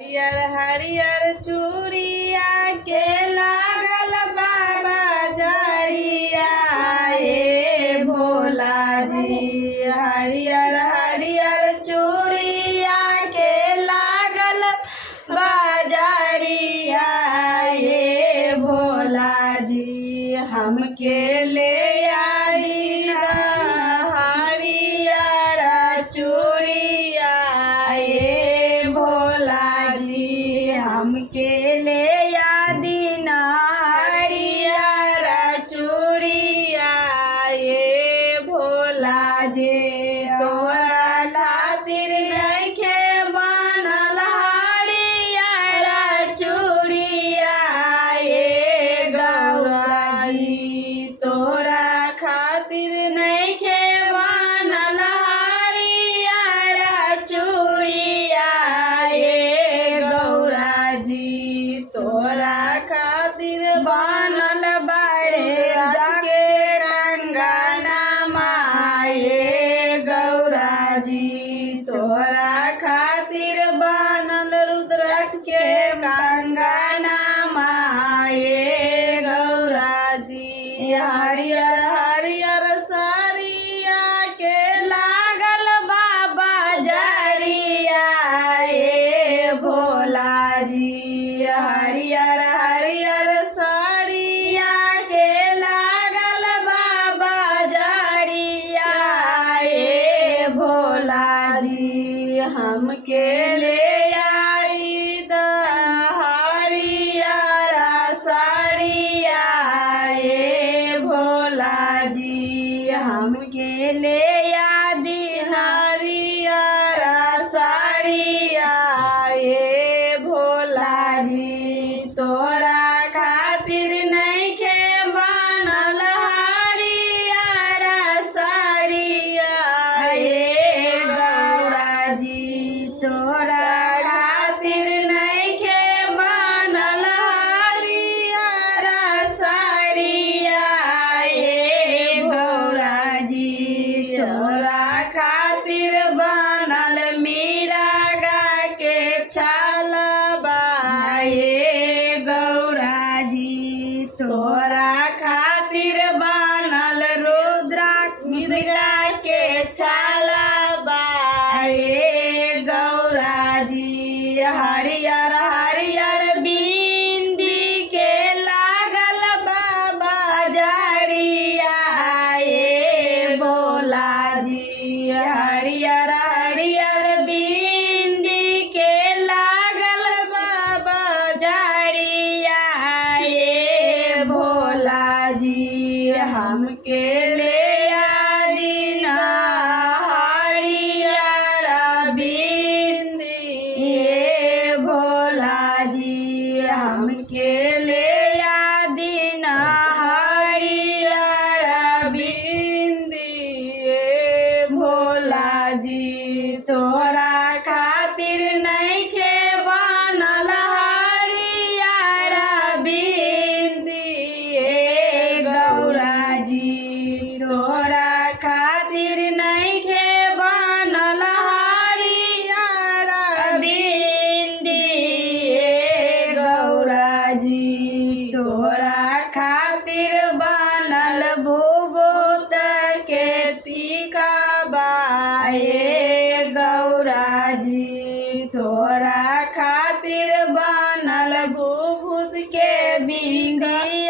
हरियर हरियर चूड़िया के लागल बाबा जरिया हे भोला जी। हरियर हरियर चूड़िया के लागल बाजरिया हे भोला जी। हमके ले आई हरियर चूड़िया हे भोला जी। हमके ले आदि ना हरियर चूड़िया हे भोला जी। तोरा खातिर नइखे बनल हरियर चूड़िया हे गौरा जी। तोरा खातिर नइखे बनल हरियर चूड़िया हे गौरा जी। तोरा खातिर बनल बड़े राज के कंगनमा हे गौरा जी। तोरा खातिर बनल रुद्राक्ष के कंगनमा हे गौरा जी। हरियर हरियर साड़िया के लागल बाबा जरिया हे भोला जी। हरियर हरियर साड़िया के लागल बाबा जरिया हे भोला जी। हमके ले आई हरियर साड़िया हे भोला जी। हमके ले आदि हरियर साड़िया हे भोला जी। तोरा खातिर नइखे बनल हरियर साड़िया हे गौरा जी। तोरा खातिर नइखे बनल हरियर साड़िया हे गौरा जी। तोरा खातिर बनल मिरागा के छालबा हे गौरा जी। तोरा खातिर बनल रुद्राक्ष मिर्गा के छालबा हे गौरा जी। हरियर हरियर बिंदी के लागल बाबा जरिया हे भोला जी। हरियर हरियर बिंदी के लागल बाबा जरिया हे भोला जी। हमके ले आदि ना हरियर बिंदी हे भोला जी। हमके ले आदि ना हरियर बिंदी हे भोला जी। तोरा खातिर नइखे बनल हरियर बिंदी हे गौरा जी। तोरा खातिर नइखे बनल हरियर बिंदी हे गौरा जी। तोरा खातिर बनल भूभूत के टीका हे गौरा जी। तोरा खातिर बनल भूभूत के बिंदी